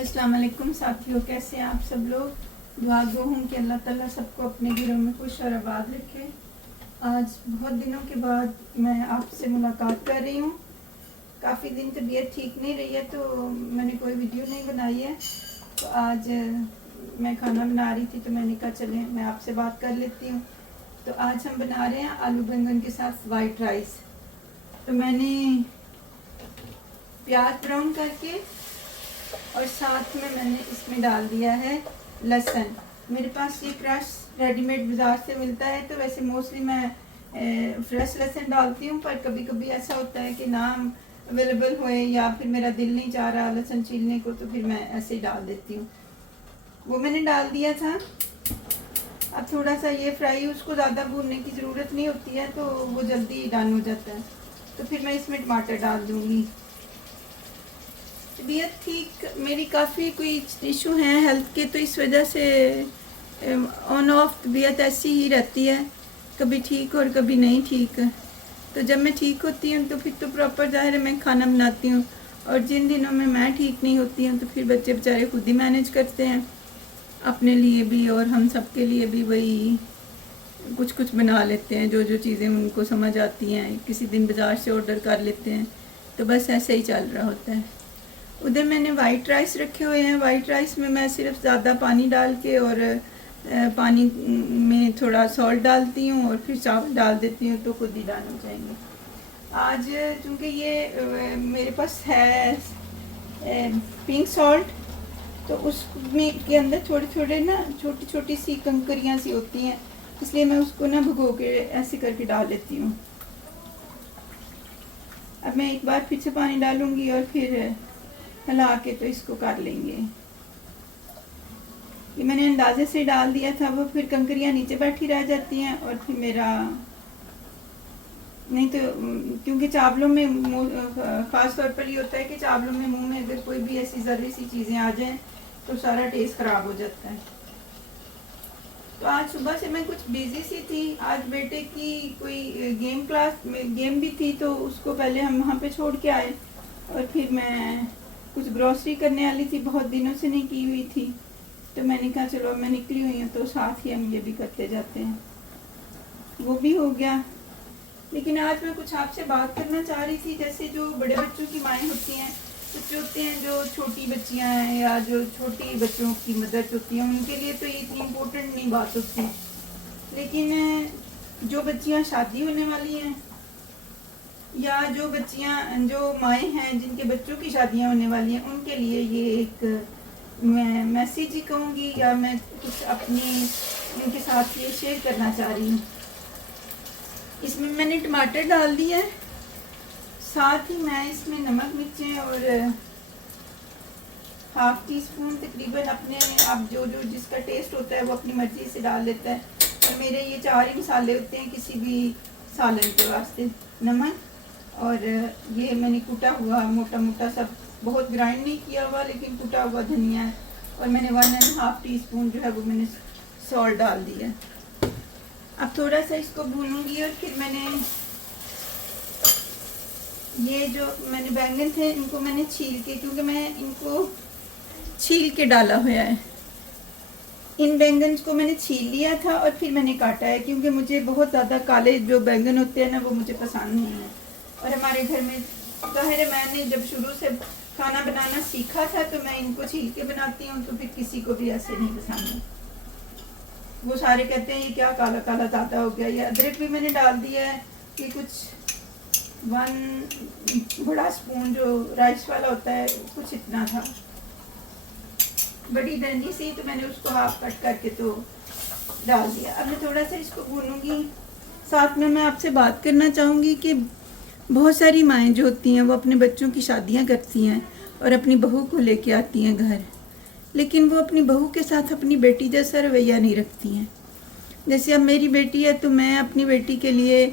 अस्सलाम वालेकुम साथियों, कैसे हैं आप सब लोग। दुआ गो हूँ कि अल्लाह ताला सबको अपने घरों में खुश और आबाद रखे। आज बहुत दिनों के बाद मैं आपसे मुलाकात कर रही हूँ। काफ़ी दिन तबीयत ठीक नहीं रही है तो मैंने कोई वीडियो नहीं बनाई है। तो आज मैं खाना बना रही थी तो मैंने कहा चलें मैं आपसे बात कर लेती हूँ। तो आज हम बना रहे हैं आलू बैंगन के साथ वाइट राइस। तो मैंने प्याज ब्राउन करके और साथ में मैंने इसमें डाल दिया है लहसुन। मेरे पास ये क्रश रेडीमेड बाज़ार से मिलता है, तो वैसे मोस्टली मैं फ्रेश लहसुन डालती हूँ, पर कभी कभी ऐसा होता है कि ना अवेलेबल होए या फिर मेरा दिल नहीं चाह रहा लहसुन छीलने को, तो फिर मैं ऐसे ही डाल देती हूँ। वो मैंने डाल दिया था। अब थोड़ा सा ये फ्राई, उसको ज़्यादा भूनने की ज़रूरत नहीं होती है, तो वो जल्दी डन हो जाता है। तो फिर मैं इसमें टमाटर डाल दूँगी। तबीयत ठीक मेरी काफ़ी कोई इशू हैं हेल्थ के, तो इस वजह से ऑन ऑफ तबीयत ऐसी ही रहती है, कभी ठीक और कभी नहीं ठीक। तो जब मैं ठीक होती हूँ तो फिर तो प्रॉपर ज़ाहिर है मैं खाना बनाती हूँ, और जिन दिनों में मैं ठीक नहीं होती हूँ तो फिर बच्चे बेचारे खुद ही मैनेज करते हैं अपने लिए भी और हम सब के लिए भी। वही कुछ कुछ बना लेते हैं जो जो चीज़ें उनको समझ आती हैं। किसी दिन बाज़ार से ऑर्डर कर लेते हैं, तो बस ऐसे ही चल रहा होता है। उधर मैंने वाइट राइस रखे हुए हैं। वाइट राइस में मैं सिर्फ ज़्यादा पानी डाल के और पानी में थोड़ा सॉल्ट डालती हूँ और फिर चावल डाल देती हूँ, तो खुद ही डाल हो जाएंगे। आज चूँकि ये मेरे पास है पिंक सॉल्ट, तो उसमें के अंदर थोड़े थोड़े ना छोटी छोटी सी कंकरियाँ सी होती हैं, इसलिए मैं उसको ना भिगो के ऐसे करके डाल लेती हूँ। अब मैं एक बार फिर से पानी डालूँगी और फिर हिला के तो इसको कर लेंगे। ये मैंने अंदाजे से डाल दिया था, वो फिर कंकरियाँ नीचे बैठी रह जाती हैं और फिर मेरा नहीं तो, क्योंकि चावलों में ख़ास तौर पर ये होता है कि चावलों में मुंह में अगर कोई भी ऐसी ज़र्री सी चीज़ें आ जाएं तो सारा टेस्ट ख़राब हो जाता है। तो आज सुबह से मैं कुछ बिज़ी सी थी। आज बेटे की कोई गेम भी थी, तो उसको पहले हम वहाँ पे छोड़ के आए और फिर मैं कुछ ग्रॉसरी करने वाली थी, बहुत दिनों से नहीं की हुई थी। तो मैंने कहा चलो मैं निकली हुई हूँ तो साथ ही हम ये भी करते जाते हैं। वो भी हो गया। लेकिन आज मैं कुछ आपसे बात करना चाह रही थी। जैसे जो बड़े बच्चों की माएँ होती हैं, बच्चे होते हैं जो छोटी बच्चियाँ हैं या जो छोटी बच्चों की मदद होती हैं, उनके लिए तो ये इतनी इम्पोर्टेंट नहीं बात होती। लेकिन जो बच्चियाँ शादी होने वाली हैं या जो बच्चियाँ जो माएँ हैं जिनके बच्चों की शादियाँ होने वाली हैं, उनके लिए ये एक मैं मैसेज ही कहूँगी या मैं कुछ अपनी उनके साथ ये शेयर करना चाह रही हूँ। इसमें मैंने टमाटर डाल दिया है, साथ ही मैं इसमें नमक मिर्चें और हाफ टी स्पून तकरीबन अपने आप जो जो जिसका टेस्ट होता है वो अपनी मर्ज़ी से डाल लेता है। और मेरे ये 4 ही मसाले होते हैं किसी भी सालन के वास्ते। नमक और ये मैंने कुटा हुआ मोटा मोटा सब, बहुत ग्राइंड नहीं किया हुआ लेकिन कुटा हुआ धनिया है। और मैंने 1.5 टीस्पून जो है वो मैंने सॉल्ट डाल दिया। अब थोड़ा सा इसको भूनूंगी और फिर मैंने ये जो मैंने बैंगन थे इनको मैंने छील के, क्योंकि मैं इनको छील के डाला हुआ है, इन बैंगन को मैंने छील लिया था और फिर मैंने काटा है, क्योंकि मुझे बहुत ज़्यादा काले जो बैंगन होते हैं ना वो मुझे पसंद नहीं है। और हमारे घर में ज़ाहिर है मैंने जब शुरू से खाना बनाना सीखा था तो मैं इनको छील के बनाती हूँ, तो फिर किसी को भी ऐसे नहीं पसंद है। वो सारे कहते हैं ये क्या काला काला ज़्यादा हो गया। ये अदरक भी मैंने डाल दिया है कि कुछ 1 बड़ा स्पून जो राइस वाला होता है कुछ इतना था, बड़ी डंडी सी, तो मैंने उसको हाफ कट करके तो डाल दिया। अब मैं थोड़ा सा इसको भूनूंगी। साथ में मैं आपसे बात करना चाहूँगी कि बहुत सारी माएँ जो होती हैं वो अपने बच्चों की शादियाँ करती हैं और अपनी बहू को लेके आती हैं घर, लेकिन वो अपनी बहू के साथ अपनी बेटी जैसा रवैया नहीं रखती हैं। जैसे अब मेरी बेटी है तो मैं अपनी बेटी के लिए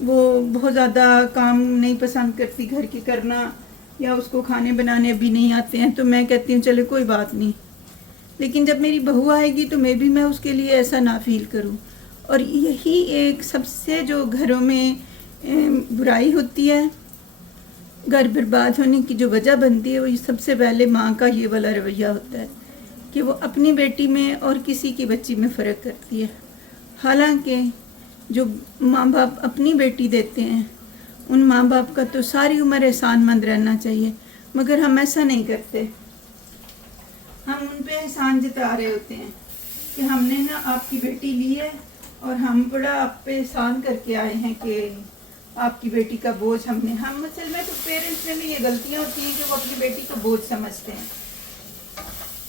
वो बहुत ज़्यादा काम नहीं पसंद करती घर के करना, या उसको खाने बनाने भी नहीं आते हैं, तो मैं कहती हूँ चलो कोई बात नहीं। लेकिन जब मेरी बहू आएगी तो मैं उसके लिए ऐसा ना फील करूँ। और यही एक सबसे जो घरों में बुराई होती है घर बर्बाद होने की जो वजह बनती है वो सबसे पहले माँ का ये वाला रवैया होता है कि वो अपनी बेटी में और किसी की बच्ची में फ़र्क करती है। हालांकि जो माँ बाप अपनी बेटी देते हैं उन माँ बाप का तो सारी उम्र एहसानमंद रहना चाहिए, मगर हम ऐसा नहीं करते। हम उन पे एहसान जता रहे होते हैं कि हमने ना आपकी बेटी ली है और हम बड़ा आप पे एहसान करके आए हैं कि आपकी बेटी का बोझ हम असल में तो पेरेंट्स में भी ये गलतियाँ होती हैं कि वो अपनी बेटी को बोझ समझते हैं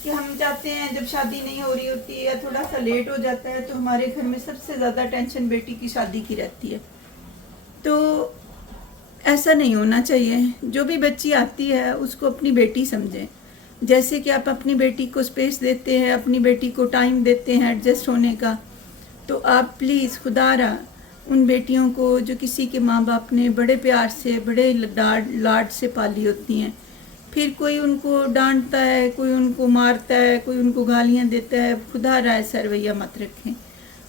कि हम चाहते हैं जब शादी नहीं हो रही होती है या थोड़ा सा लेट हो जाता है तो हमारे घर में सबसे ज़्यादा टेंशन बेटी की शादी की रहती है। तो ऐसा नहीं होना चाहिए। जो भी बच्ची आती है उसको अपनी बेटी समझें। जैसे कि आप अपनी बेटी को स्पेस देते हैं, अपनी बेटी को टाइम देते हैं एडजस्ट होने का, तो आप प्लीज़ खुदारा उन बेटियों को जो किसी के माँ बाप ने बड़े प्यार से बड़े लाड से पाली होती हैं, फिर कोई उनको डांटता है, कोई उनको मारता है, कोई उनको गालियाँ देता है, खुदारा ऐसा रवैया मत रखें।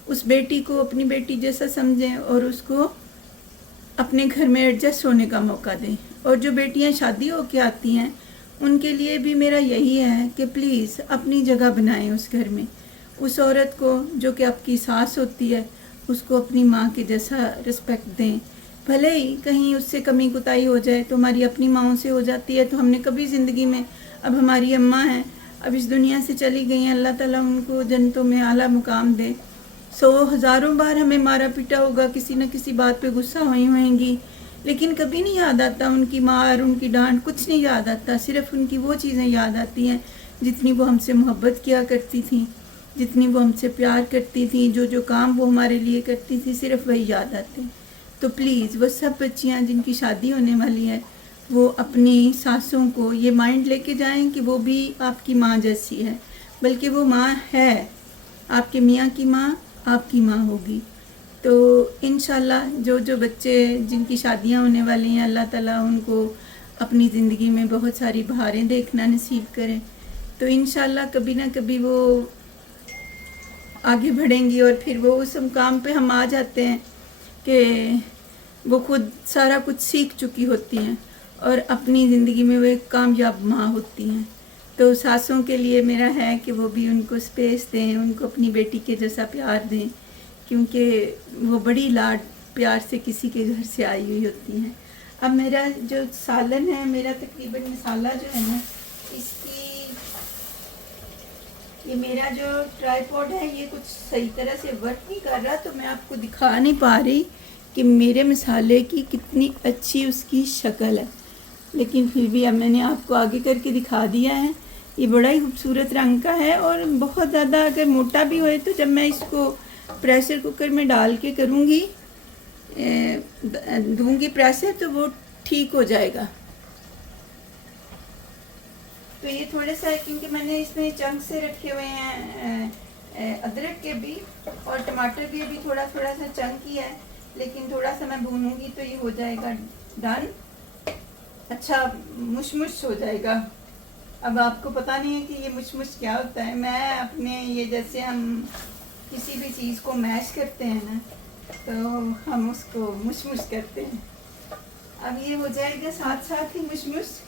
उस बेटी को अपनी बेटी जैसा समझें और उसको अपने घर में एडजस्ट होने का मौका दें। और जो बेटियां शादी होके आती हैं उनके लिए भी मेरा यही है कि प्लीज़ अपनी जगह बनाएं उस घर में। उस औरत को जो कि आपकी सास होती है उसको अपनी माँ के जैसा रिस्पेक्ट दें। भले ही कहीं उससे कमी कुताई हो जाए तो हमारी अपनी माँओं से हो जाती है, तो हमने कभी ज़िंदगी में, अब हमारी अम्मा हैं अब इस दुनिया से चली गई हैं, अल्लाह ताला उनको जन्नतों में आला मुकाम दे। हज़ारों बार हमें मारा पीटा होगा, किसी न किसी बात पे गुस्सा हुई होंगी, लेकिन कभी नहीं याद आता उनकी मार, उनकी डांट, कुछ नहीं याद आता। सिर्फ उनकी वो चीज़ें याद आती हैं जितनी वो हमसे मोहब्बत किया करती थी, जितनी वो हमसे प्यार करती थी, जो जो काम वो हमारे लिए करती थी, सिर्फ वही याद आते हैं। तो प्लीज़ वो सब बच्चियाँ जिनकी शादी होने वाली है वो अपनी सासों को ये माइंड लेके जाएं कि वो भी आपकी माँ जैसी है, बल्कि वो माँ है, आपके मियाँ की माँ आपकी माँ होगी। तो इंशाल्लाह जो जो बच्चे जिनकी शादियाँ होने वाली हैं अल्लाह ताला उनको अपनी ज़िंदगी में बहुत सारी बहारें देखना नसीब करें। तो इंशाल्लाह कभी ना कभी वो आगे बढ़ेंगी और फिर वो उस मुकाम पे हम आ जाते हैं कि वो खुद सारा कुछ सीख चुकी होती हैं और अपनी ज़िंदगी में वो एक कामयाब माँ होती हैं। तो सासों के लिए मेरा है कि वो भी उनको स्पेस दें, उनको अपनी बेटी के जैसा प्यार दें, क्योंकि वो बड़ी लाड प्यार से किसी के घर से आई हुई होती हैं। अब मेरा जो सालन है, मेरा तकरीबन मसाला जो है ना, इसकी ये मेरा जो ट्राईपॉड है ये कुछ सही तरह से वर्क नहीं कर रहा, तो मैं आपको दिखा नहीं पा रही कि मेरे मसाले की कितनी अच्छी उसकी शक्ल है, लेकिन फिर भी अब मैंने आपको आगे करके दिखा दिया है। ये बड़ा ही खूबसूरत रंग का है और बहुत ज़्यादा अगर मोटा भी होए तो जब मैं इसको प्रेशर कुकर में डाल के करूँगी, दूँगी प्रेशर, तो वो ठीक हो जाएगा। तो ये थोड़ा सा है क्योंकि मैंने इसमें चंक से रखे हुए हैं अदरक के भी और टमाटर भी अभी थोड़ा थोड़ा सा चंक ही है, लेकिन थोड़ा सा मैं भूनूंगी तो ये हो जाएगा डन, अच्छा मुशमुश हो जाएगा। अब आपको पता नहीं है कि ये मुशमुश क्या होता है। मैं अपने ये जैसे हम किसी भी चीज़ को मैश करते हैं ना, तो हम उसको मुशमुश करते हैं। अब ये हो जाएगा साथ साथ ही मुशमुश।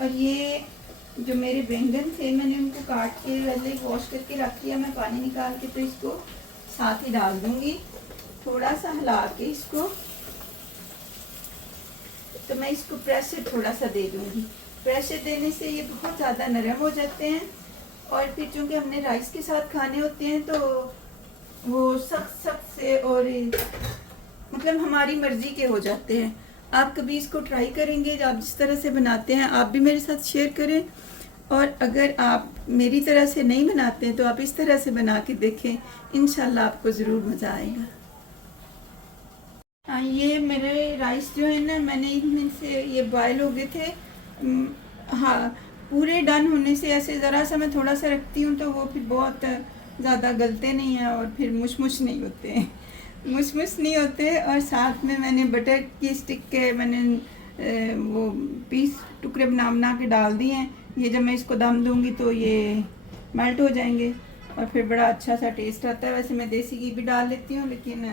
और ये जो मेरे बैंगन थे मैंने उनको काट के पहले वॉश करके रख लिया, मैं पानी निकाल के, तो इसको साथ ही डाल दूंगी, थोड़ा सा हिला के इसको। तो मैं इसको प्रेशर थोड़ा सा दे दूंगी। प्रेशर देने से ये बहुत ज़्यादा नरम हो जाते हैं और फिर चूँकि हमने राइस के साथ खाने होते हैं तो वो सख्त सख्त से और मतलब हमारी मर्ज़ी के हो जाते हैं। आप कभी इसको ट्राई करेंगे, आप जिस तरह से बनाते हैं आप भी मेरे साथ शेयर करें, और अगर आप मेरी तरह से नहीं बनाते तो आप इस तरह से बना के देखें, इंशाल्लाह आपको ज़रूर मज़ा आएगा। हाँ, ये मेरे राइस जो है ना, मैंने इनमें से ये बॉयल हो गए थे। हाँ, पूरे डन होने से ऐसे ज़रा सा मैं थोड़ा सा रखती हूँ तो वो फिर बहुत ज़्यादा गलते नहीं हैं और फिर मुशमुश नहीं होते हैं, मुशमुश नहीं होते। और साथ में मैंने बटर की स्टिक के मैंने वो पीस टुकड़े बना के डाल दिए हैं। ये जब मैं इसको दम दूँगी तो ये मेल्ट हो जाएंगे और फिर बड़ा अच्छा सा टेस्ट आता है। वैसे मैं देसी घी भी डाल लेती हूँ, लेकिन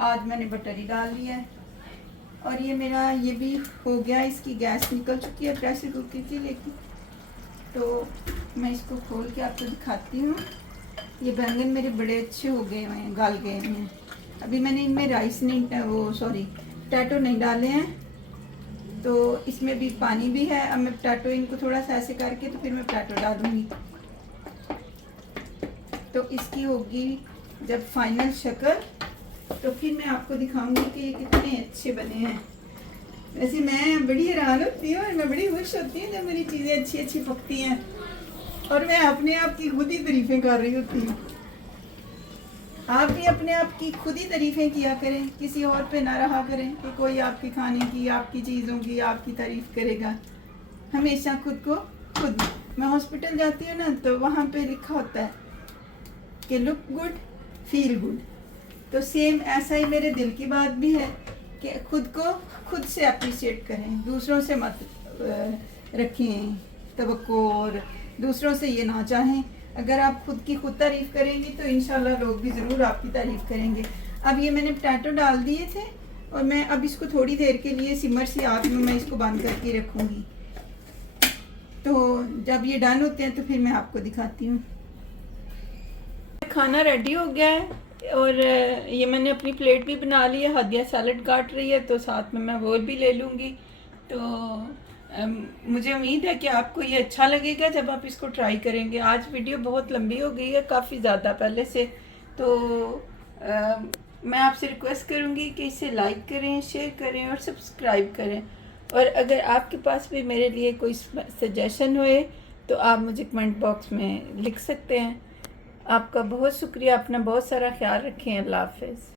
आज मैंने बटर ही डाल लिया है। और ये मेरा ये भी हो गया, इसकी गैस निकल चुकी है प्रेशर कुकर की, लेकिन तो मैं इसको खोल के आपको दिखाती हूँ। ये बैंगन मेरे बड़े अच्छे हो गए हुए हैं, गल गए हैं। अभी मैंने इनमें राइस नहीं, वो सॉरी पोटैटो नहीं डाले हैं, तो इसमें भी पानी भी है। अब मैं पोटैटो इनको थोड़ा सा ऐसे करके तो फिर मैं पोटैटो डालूँगी, तो इसकी होगी जब फाइनल शक्ल, तो फिर मैं आपको दिखाऊंगी कि ये कितने अच्छे बने हैं। वैसे मैं बड़ी हैरान होती हूँ और मैं बड़ी खुश होती हूँ जब मेरी चीज़ें अच्छी अच्छी पकती हैं, और मैं अपने आप की खुद ही तारीफ़ें कर रही होती हूँ। आप भी अपने आप की खुद ही तारीफ़ें किया करें, किसी और पे ना रहा करें कि कोई आपके खाने की, आपकी चीज़ों की आपकी तारीफ़ करेगा। हमेशा खुद को खुद। मैं हॉस्पिटल जाती हूँ ना, तो वहाँ पे लिखा होता है कि लुक गुड फील गुड, तो सेम ऐसा ही मेरे दिल की बात भी है कि खुद को खुद से अप्रिशिएट करें, दूसरों से मत रखें तवक्को, और दूसरों से ये ना चाहें। अगर आप खुद की खुद तारीफ़ करेंगी तो इंशाल्लाह लोग भी ज़रूर आपकी तारीफ़ करेंगे। अब ये मैंने पोटैटो डाल दिए थे, और मैं अब इसको थोड़ी देर के लिए सिमर सी आग में मैं इसको बंद करके रखूँगी। तो जब ये डन होते हैं तो फिर मैं आपको दिखाती हूँ। खाना रेडी हो गया है, और ये मैंने अपनी प्लेट भी बना ली है। हादिया सैलड काट रही है, तो साथ में मैं वो भी ले लूँगी। तो मुझे उम्मीद है कि आपको ये अच्छा लगेगा जब आप इसको ट्राई करेंगे। आज वीडियो बहुत लंबी हो गई है, काफ़ी ज़्यादा पहले से, तो मैं आपसे रिक्वेस्ट करूँगी कि इसे लाइक करें, शेयर करें और सब्सक्राइब करें। और अगर आपके पास भी मेरे लिए कोई सजेशन होए तो आप मुझे कमेंट बॉक्स में लिख सकते हैं। आपका बहुत शुक्रिया, अपना बहुत सारा ख्याल रखें। अल्लाह हाफ़िज़।